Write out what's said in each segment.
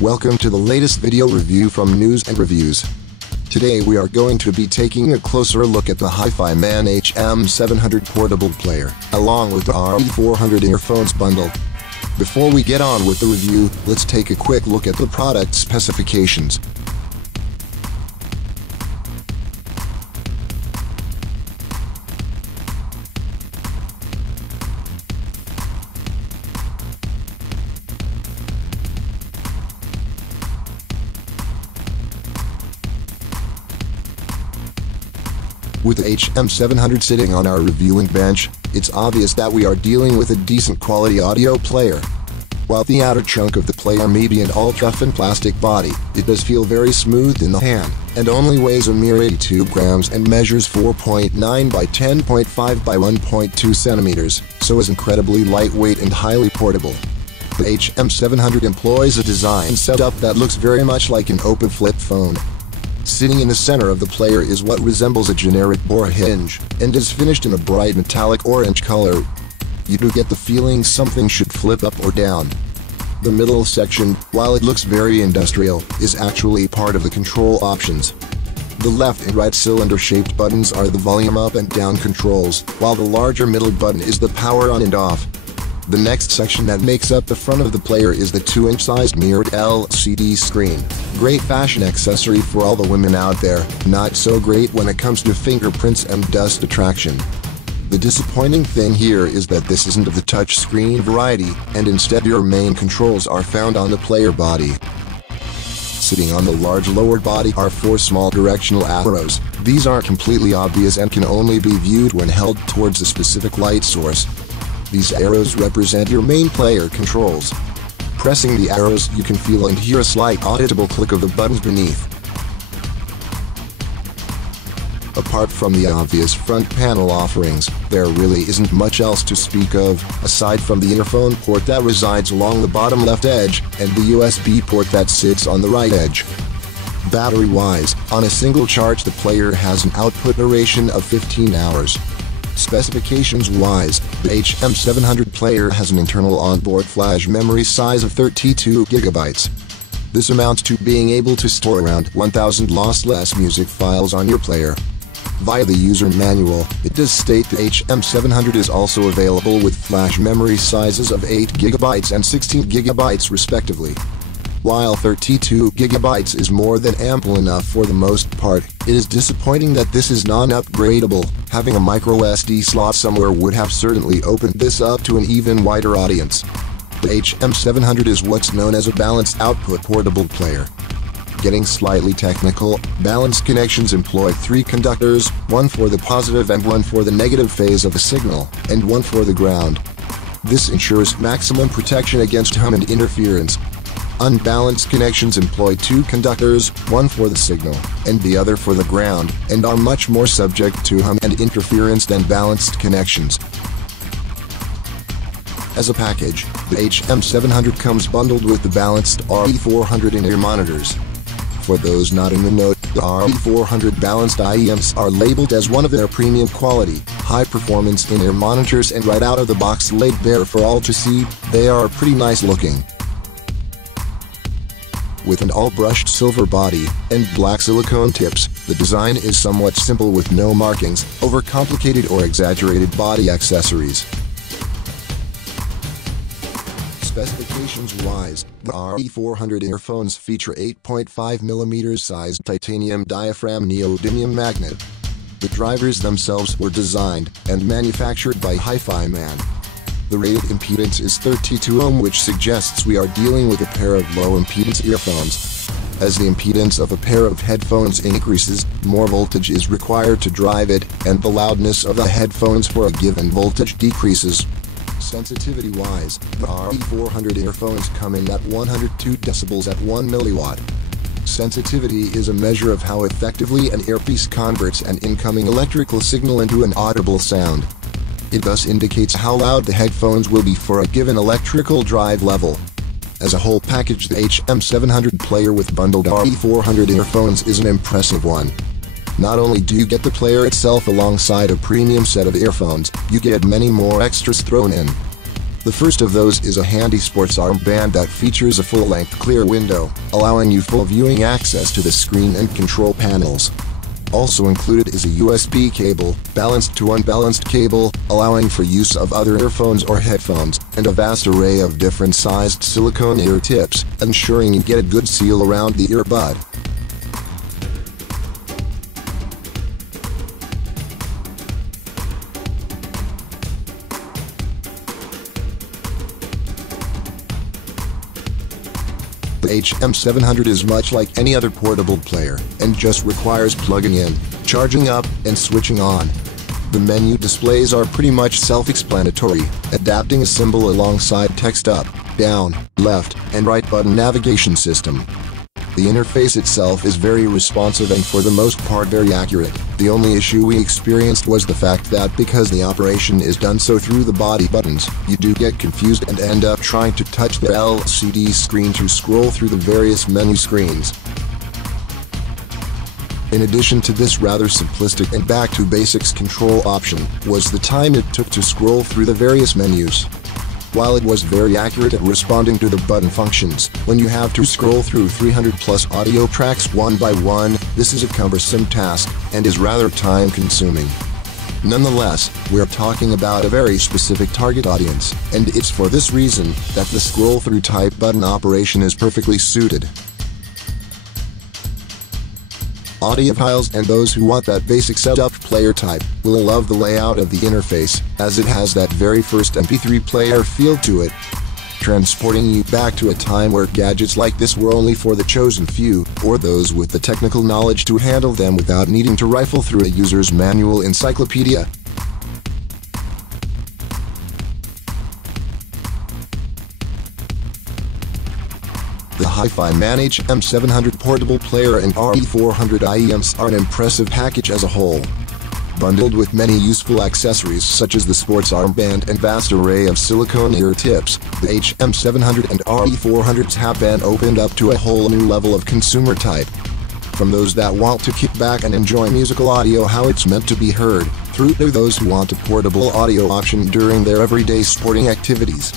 Welcome to the latest video review from News and Reviews. Today we are going to be taking a closer look at the HiFiMAN HM-700 portable player, along with the RE-400 earphones bundle. Before we get on with the review, let's take a quick look at the product specifications. With the HM-700 sitting on our reviewing bench, it's obvious that we are dealing with a decent quality audio player. While the outer chunk of the player may be an ultra-thin plastic body, it does feel very smooth in the hand, and only weighs a mere 82 grams and measures 4.9 by 10.5 by 1.2 centimeters, so is incredibly lightweight and highly portable. The HM-700 employs a design setup that looks very much like an open flip phone. Sitting in the center of the player is what resembles a generic door hinge, and is finished in a bright metallic orange color. You do get the feeling something should flip up or down. The middle section, while it looks very industrial, is actually part of the control options. The left and right cylinder-shaped buttons are the volume up and down controls, while the larger middle button is the power on and off. The next section that makes up the front of the player is the 2-inch sized mirrored LCD screen. Great fashion accessory for all the women out there, not so great when it comes to fingerprints and dust attraction. The disappointing thing here is that this isn't of the touchscreen variety, and instead your main controls are found on the player body. Sitting on the large lower body are 4 small directional arrows. These aren't completely obvious and can only be viewed when held towards a specific light source. These arrows represent your main player controls. Pressing the arrows, you can feel and hear a slight audible click of the buttons beneath. Apart from the obvious front panel offerings, there really isn't much else to speak of, aside from the earphone port that resides along the bottom left edge, and the USB port that sits on the right edge. Battery-wise, on a single charge the player has an output duration of 15 hours. Specifications-wise, the HM-700 player has an internal onboard flash memory size of 32 GB. This amounts to being able to store around 1,000 lossless music files on your player. Via the user manual, it does state the HM-700 is also available with flash memory sizes of 8 GB and 16 GB respectively. While 32 GB is more than ample enough for the most part, it is disappointing that this is non-upgradable. Having a microSD slot somewhere would have certainly opened this up to an even wider audience. The HM-700 is what's known as a balanced output portable player. Getting slightly technical, balanced connections employ 3 conductors, one for the positive and one for the negative phase of a signal, and one for the ground. This ensures maximum protection against hum and interference. Unbalanced connections employ 2 conductors, one for the signal, and the other for the ground, and are much more subject to hum and interference than balanced connections. As a package, the HM-700 comes bundled with the balanced RE-400 in-ear monitors. For those not in the know, the RE-400 balanced IEMs are labeled as one of their premium quality, high-performance in-ear monitors, and right out of the box laid bare for all to see, they are pretty nice looking. With an all-brushed silver body and black silicone tips, the design is somewhat simple with no markings, overcomplicated or exaggerated body accessories. Specifications-wise, the RE-400 earphones feature 8.5mm sized titanium diaphragm neodymium magnet. The drivers themselves were designed and manufactured by HiFiMAN. The rated impedance is 32 ohm, which suggests we are dealing with a pair of low-impedance earphones. As the impedance of a pair of headphones increases, more voltage is required to drive it, and the loudness of the headphones for a given voltage decreases. Sensitivity-wise, the RE-400 earphones come in at 102 decibels at 1 milliwatt. Sensitivity is a measure of how effectively an earpiece converts an incoming electrical signal into an audible sound. It thus indicates how loud the headphones will be for a given electrical drive level. As a whole package, the HM-700 player with bundled RE-400 earphones is an impressive one. Not only do you get the player itself alongside a premium set of earphones, you get many more extras thrown in. The first of those is a handy sports armband that features a full-length clear window, allowing you full viewing access to the screen and control panels. Also included is a USB cable, balanced to unbalanced cable, allowing for use of other earphones or headphones, and a vast array of different sized silicone ear tips, ensuring you get a good seal around the earbud. The HM-700 is much like any other portable player, and just requires plugging in, charging up, and switching on. The menu displays are pretty much self-explanatory, adapting a symbol alongside text up, down, left, and right button navigation system. The interface itself is very responsive and for the most part very accurate. The only issue we experienced was the fact that because the operation is done so through the body buttons, you do get confused and end up trying to touch the LCD screen to scroll through the various menu screens. In addition to this rather simplistic and back-to-basics control option, was the time it took to scroll through the various menus. While it was very accurate at responding to the button functions, when you have to scroll through 300 plus audio tracks one by one, this is a cumbersome task, and is rather time-consuming. Nonetheless, we're talking about a very specific target audience, and it's for this reason that the scroll-through type button operation is perfectly suited. Audiophiles and those who want that basic setup player type will love the layout of the interface, as it has that very first MP3 player feel to it, transporting you back to a time where gadgets like this were only for the chosen few, or those with the technical knowledge to handle them without needing to rifle through a user's manual encyclopedia. The HiFiMAN HM-700 portable player and RE-400 IEMs are an impressive package as a whole. Bundled with many useful accessories such as the sports armband and vast array of silicone ear tips, the HM-700 and RE-400s have been opened up to a whole new level of consumer type. From those that want to kick back and enjoy musical audio how it's meant to be heard, through to those who want a portable audio option during their everyday sporting activities.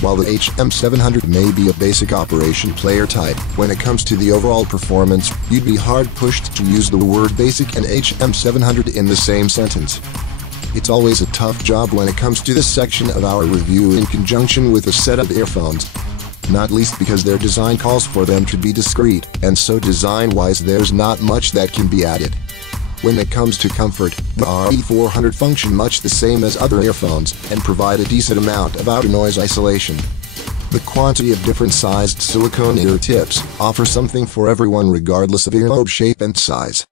While the HM-700 may be a basic operation player type, when it comes to the overall performance, you'd be hard-pushed to use the word basic and HM-700 in the same sentence. It's always a tough job when it comes to this section of our review in conjunction with a set of earphones. Not least because their design calls for them to be discreet, and so design-wise there's not much that can be added. When it comes to comfort, the RE-400 function much the same as other earphones, and provide a decent amount of outer noise isolation. The quantity of different sized silicone ear tips offer something for everyone regardless of earlobe shape and size.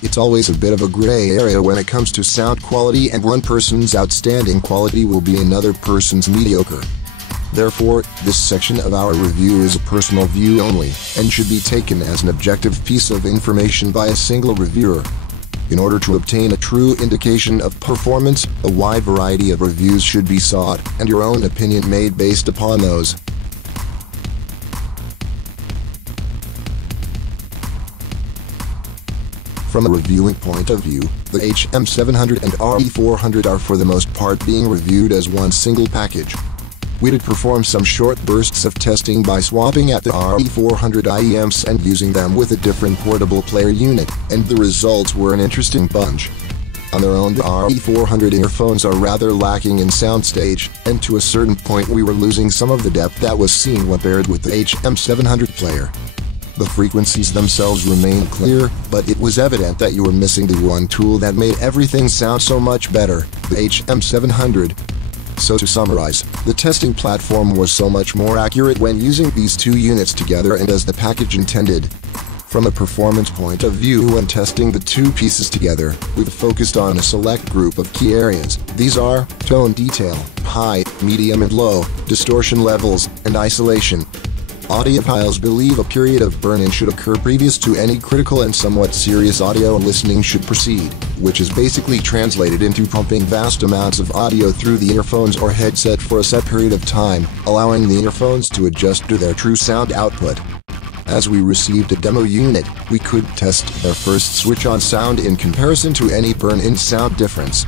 It's always a bit of a gray area when it comes to sound quality, and one person's outstanding quality will be another person's mediocre. Therefore, this section of our review is a personal view only, and should be taken as an objective piece of information by a single reviewer. In order to obtain a true indication of performance, a wide variety of reviews should be sought, and your own opinion made based upon those. From a reviewing point of view, the HM-700 and RE-400 are for the most part being reviewed as one single package. We did perform some short bursts of testing by swapping at the RE-400 IEMs and using them with a different portable player unit, and the results were an interesting bunch. On their own, the RE-400 earphones are rather lacking in soundstage, and to a certain point we were losing some of the depth that was seen when paired with the HM-700 player. The frequencies themselves remained clear, but it was evident that you were missing the one tool that made everything sound so much better, the HM-700. So to summarize, the testing platform was so much more accurate when using these two units together and as the package intended. From a performance point of view when testing the two pieces together, we've focused on a select group of key areas. These are tone detail, high, medium and low, distortion levels, and isolation. Audiophiles believe a period of burn-in should occur previous to any critical and somewhat serious audio listening should proceed, which is basically translated into pumping vast amounts of audio through the earphones or headset for a set period of time, allowing the earphones to adjust to their true sound output. As we received a demo unit, we could test their first switch-on sound in comparison to any burn-in sound difference.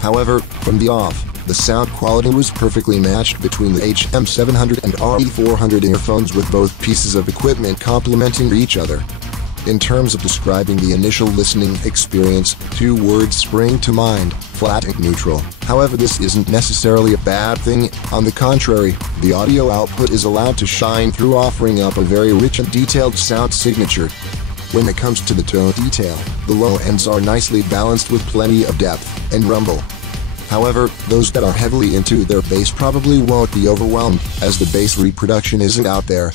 However, from the off, the sound quality was perfectly matched between the HM-700 and RE-400 earphones, with both pieces of equipment complementing each other. In terms of describing the initial listening experience, 2 words spring to mind: flat and neutral. However, this isn't necessarily a bad thing. On the contrary, the audio output is allowed to shine through, offering up a very rich and detailed sound signature. When it comes to the tone detail, the low ends are nicely balanced with plenty of depth and rumble. However, those that are heavily into their bass probably won't be overwhelmed, as the bass reproduction isn't out there.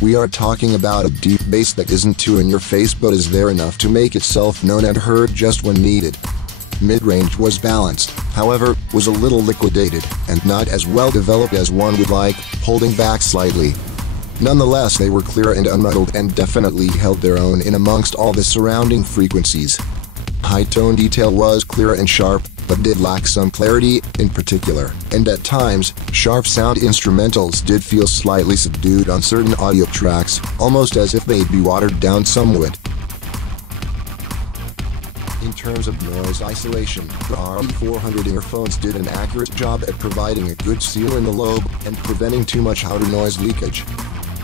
We are talking about a deep bass that isn't too in your face but is there enough to make itself known and heard just when needed. Mid-range was balanced, however, was a little liquidated, and not as well developed as one would like, holding back slightly. Nonetheless, they were clear and unmuddled and definitely held their own in amongst all the surrounding frequencies. High tone detail was clear and sharp, but did lack some clarity in particular, and at times, sharp sound instrumentals did feel slightly subdued on certain audio tracks, almost as if they'd be watered down somewhat. In terms of noise isolation, the RE-400 earphones did an accurate job at providing a good seal in the lobe and preventing too much outer noise leakage.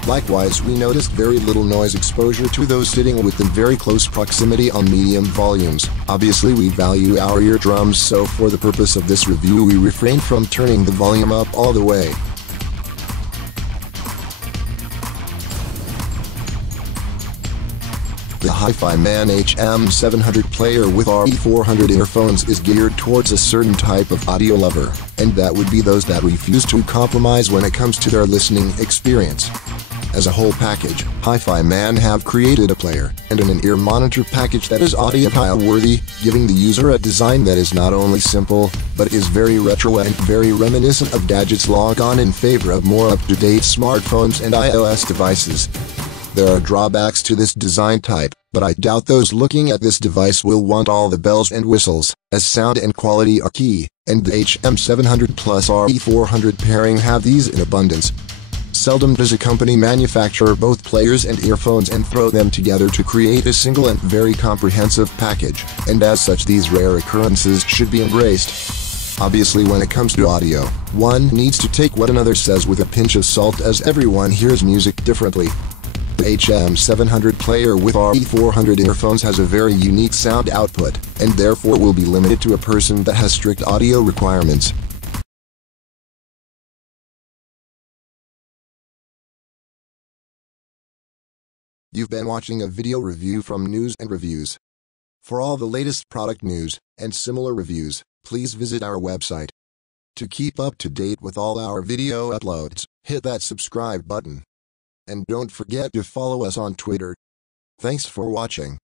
Likewise, we noticed very little noise exposure to those sitting within very close proximity on medium volumes. Obviously, we value our eardrums, so for the purpose of this review we refrained from turning the volume up all the way. The HiFiMAN HM-700 player with RE-400 earphones is geared towards a certain type of audio lover, and that would be those that refuse to compromise when it comes to their listening experience. As a whole package, HiFiMAN have created a player and an ear monitor package that is audiophile-worthy, giving the user a design that is not only simple, but is very retro and very reminiscent of gadgets long gone in favor of more up-to-date smartphones and iOS devices. There are drawbacks to this design type, but I doubt those looking at this device will want all the bells and whistles, as sound and quality are key, and the HM-700 plus RE-400 pairing have these in abundance. Seldom does a company manufacture both players and earphones and throw them together to create a single and very comprehensive package, and as such these rare occurrences should be embraced. Obviously, when it comes to audio, one needs to take what another says with a pinch of salt, as everyone hears music differently. The HM-700 player with RE-400 earphones has a very unique sound output, and therefore will be limited to a person that has strict audio requirements. You've been watching a video review from News and Reviews. For all the latest product news and similar reviews, please visit our website. To keep up to date with all our video uploads, hit that subscribe button. And don't forget to follow us on Twitter. Thanks for watching.